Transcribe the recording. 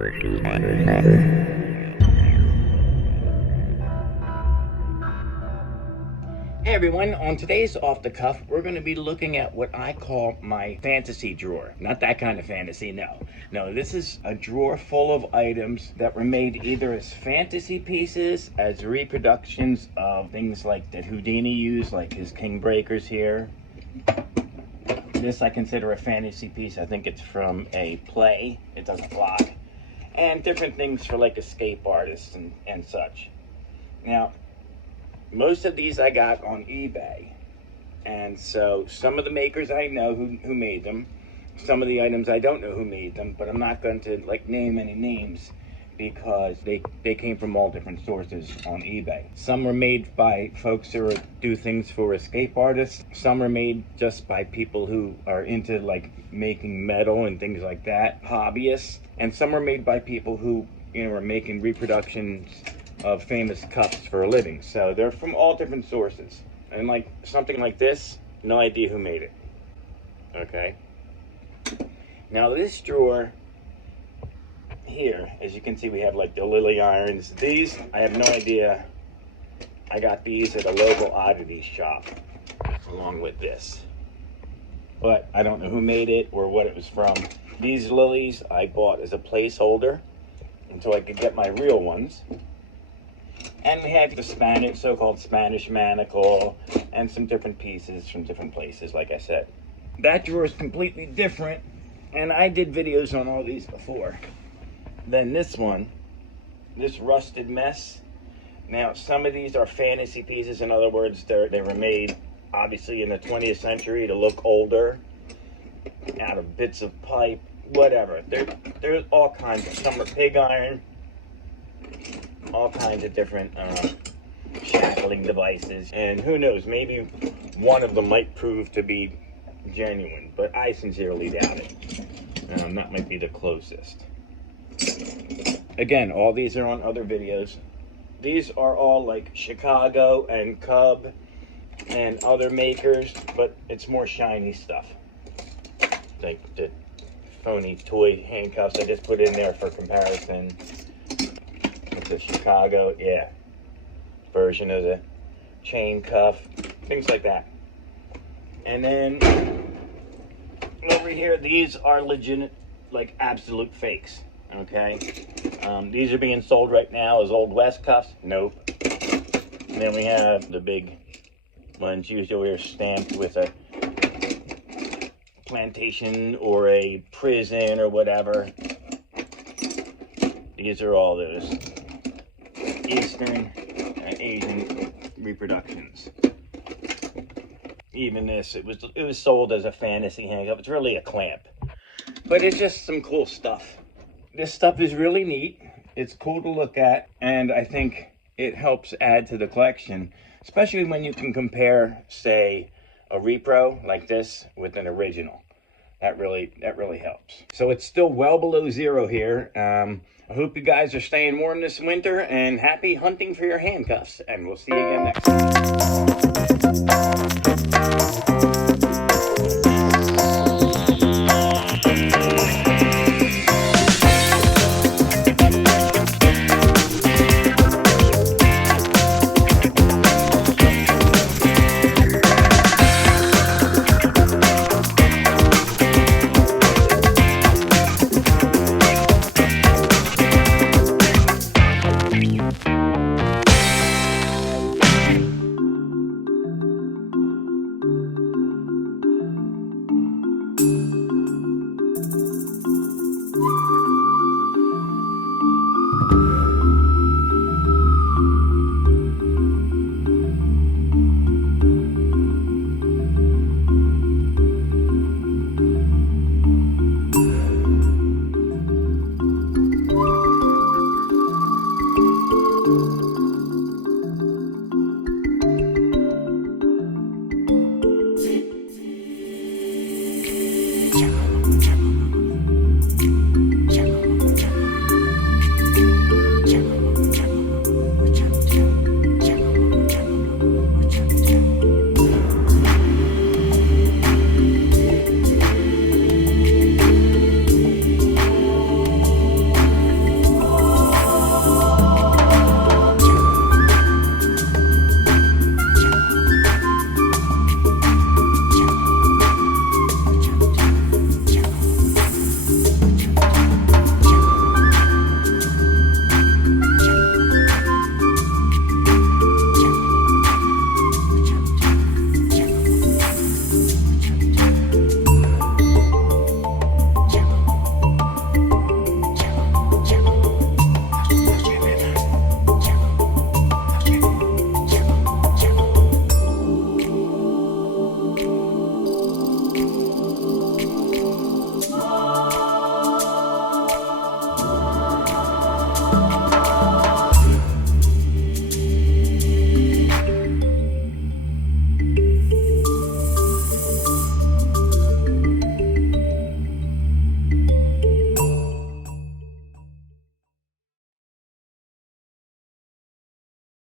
Hey everyone, on today's Off the Cuff, we're going to be looking at what I call my fantasy drawer. Not that kind of fantasy, no. No, this is a drawer full of items that were made either as fantasy pieces, as reproductions of things like that Houdini used, like his king breakers here. This I consider a fantasy piece. I think it's from a play. It doesn't fly. And different things for like escape artists and such. Now, most of these I got on eBay, and so some of the makers I know who made them. Some of the items I don't know who made them, but I'm not going to like name any names because they came from all different sources on eBay. Some were made by folks who do things for escape artists. Some are made just by people who are into like making metal and things like that, hobbyists. And some are made by people who, you know, are making reproductions of famous cups for a living. So they're from all different sources. And like something like this, no idea who made it. Okay. Now this drawer here, as you can see, we have like the lily irons. These, I have no idea. I got these at a local oddities shop along with this. But I don't know who made it or what it was from. These lilies I bought as a placeholder until I could get my real ones. And we have the Spanish, so-called Spanish manacle, and some different pieces from different places, like I said. That drawer is completely different, and I did videos on all these before. Then this one, this rusted mess. Now, some of these are fantasy pieces. In other words, they were made, obviously, in the 20th century to look older, out of bits of pipe, whatever. There's all kinds of, some are pig iron, all kinds of different shackling devices, and who knows, maybe one of them might prove to be genuine, but I sincerely doubt it. That might be the closest. Again, all these are on other videos. These are all like Chicago and Cub and other makers, but it's more shiny stuff, like the phony toy handcuffs I just put in there for comparison. The Chicago, yeah, version of the chain cuff, things like that. And then over here, these are legitimate, like absolute fakes. Okay, these are being sold right now as Old West cuffs. Nope. And then we have the big ones, usually are stamped with a plantation or a prison or whatever. These are all those Eastern and Asian reproductions. Even this, it was sold as a fantasy handcuff. It's really a clamp, but it's just some cool stuff. This stuff is really neat. It's cool to look at, and I think it helps add to the collection, especially when you can compare, say, a repro like this with an original. That really helps. So it's still well below zero here. I hope you guys are staying warm this winter, and happy hunting for your handcuffs. And we'll see you again next time.